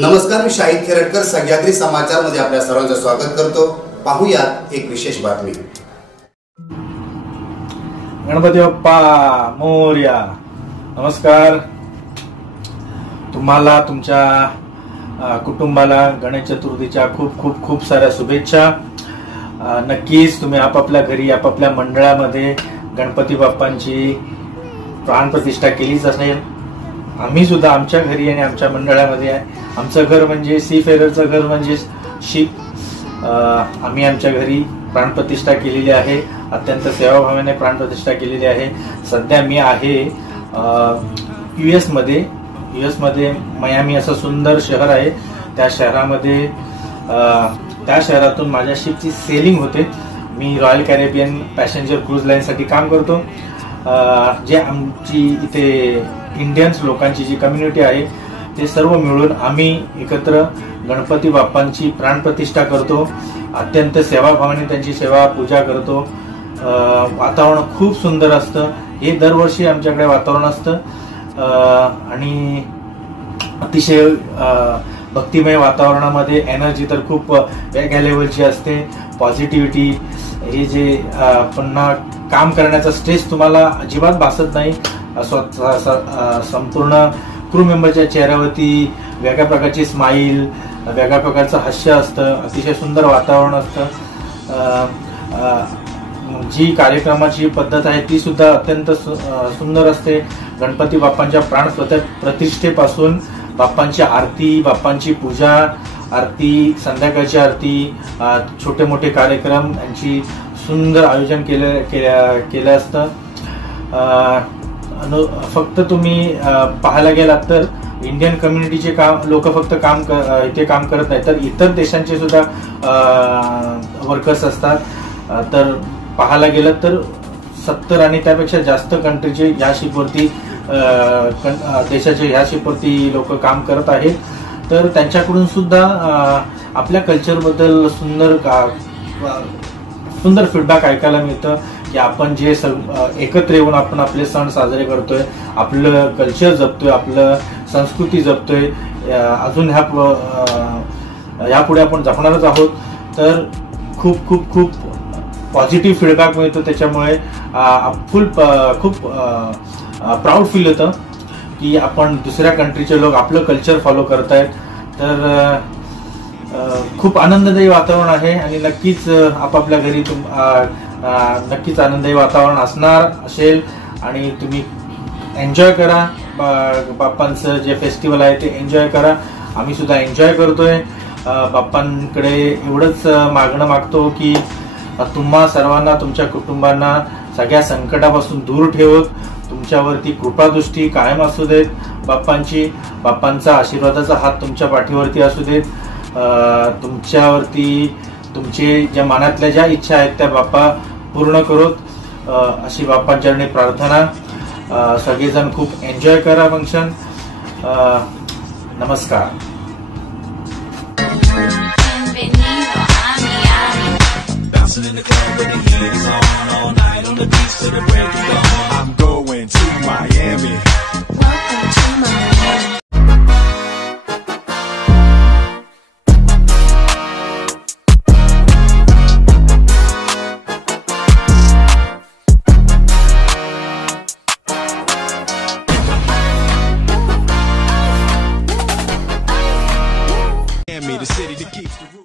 नमस्कार, मी शाहिद खेरटकर सह्याद्री समाचार मध्ये आपल्या सर्वांचं स्वागत करतो। पाहूयात एक विशेष बातमी। गणपती बाप्पा मोरया। नमस्कार। तुम्हाला तुमच्या कुटुंबाला गणेश चतुर्थीच्या खूप खूप खूप साऱ्या शुभेच्छा। नक्कीच तुम्ही आपापल्या घरी आपापल्या मंडळामध्ये गणपती बाप्पांची प्राणप्रतिष्ठा केलीच असेल। आम्ही सुद्धा आमच्या घरी आणि आमच्या मंडळामध्ये आहे। आमचं घर म्हणजे सीफेररचं घर म्हणजे शिप। आम्ही आमच्या घरी प्राणप्रतिष्ठा केलेली आहे, अत्यंत सेवाभावाने प्राणप्रतिष्ठा केलेली आहे। सध्या मी आहे यूएस मध्ये मियामी असं सुंदर शहर आहे। त्या शहरातून माझ्या शिपची सेलिंग होते। मी Royal Caribbean passenger cruise line साठी काम करतो। जे आमची इथे इंडियन्स लोकांची जी कम्युनिटी आहे ते सर्व मिळून आम्ही एकत्र गणपती बाप्पांची प्राणप्रतिष्ठा करतो। अत्यंत सेवाभावाने त्यांची सेवा पूजा करतो। वातावरण खूप सुंदर असतं। हे दरवर्षी आमच्याकडे वातावरण असतं आणि अतिशय भक्तिमय वातावरणामध्ये एनर्जी तर खूप वेगळ्या लेवलची असते। पॉझिटिव्हिटी हे जे पुन्हा काम करण्याचा स्ट्रेस तुम्हाला अजिबात भासत नाही। संपूर्ण क्रू मेंबरच्या चेहऱ्यावरती वेगळ्या प्रकारची स्माईल, वेगळ्या प्रकारचं हास्य असतं। अतिशय सुंदर वातावरण असतं। जी कार्यक्रमाची पद्धत आहे ती सुद्धा अत्यंत सुंदर असते। गणपती बाप्पांच्या प्राण प्रतिष्ठेपासून बाप्पांची आरती, बाप्पांची पूजा, आरती, संध्याकाळची आरती, छोटे मोठे कार्यक्रम यांची सुंदर आयोजन केलं असतं। फक्त तुम्ही पाहायला गेलात तर इंडियन कम्युनिटीचे लोक फक्त इथे काम करत नाही, तर इतर देशांचे सुद्धा वर्कर्स असतात। तर पाहायला गेलं तर 70 आणि त्यापेक्षा जास्त कंट्रीचे ह्या शिपवरती देशाचे ह्या शिपवरती लोक काम करत आहेत। तर त्यांच्याकडून सुद्धा आपल्या कल्चरबद्दल सुंदर फीडबॅक ऐकायला मिळतं की आपण जे एकत्र येऊन आपण आपले सण साजरे करतोय, आपलं कल्चर जपतोय, आपलं संस्कृती जपतोय। अजून ह्यापुढे आपण जपणारच आहोत। तर खूप खूप खूप पॉझिटिव्ह फीडबॅक मिळतो। त्याच्यामुळे खूप प्राऊड फील होतं की आपण दुसऱ्या कंट्रीचे लोक आपलं कल्चर फॉलो करतायत। तर खूप आनंददायी वातावरण आहे आणि नक्कीच आपापल्या घरी नक्कीच आनंददायी वातावरण असणार असेल आणि तुम्ही एन्जॉय करा। बाप्पांचं जे फेस्टिवल आहे ते एन्जॉय करा। आम्ही सुद्धा एन्जॉय करतोय। बाप्पांकडे एवढंच मागणं मागतो की तुम्हा सर्वांना, तुमच्या कुटुंबांना सगळ्या संकटापासून दूर ठेवत तुमच्यावरती कृपादृष्टी कायम असू देत। बाप्पांचा आशीर्वादाचा हात तुमच्या पाठीवरती असू देत। तुमच्यावरती तुमचे ज्या मनातल्या ज्या इच्छा आहेत त्या बाप्पा पूर्ण करोत अशी बाप्पांचरणी प्रार्थना। सगळेजण खूप एन्जॉय करा फंक्शन। नमस्कार। The city that keeps the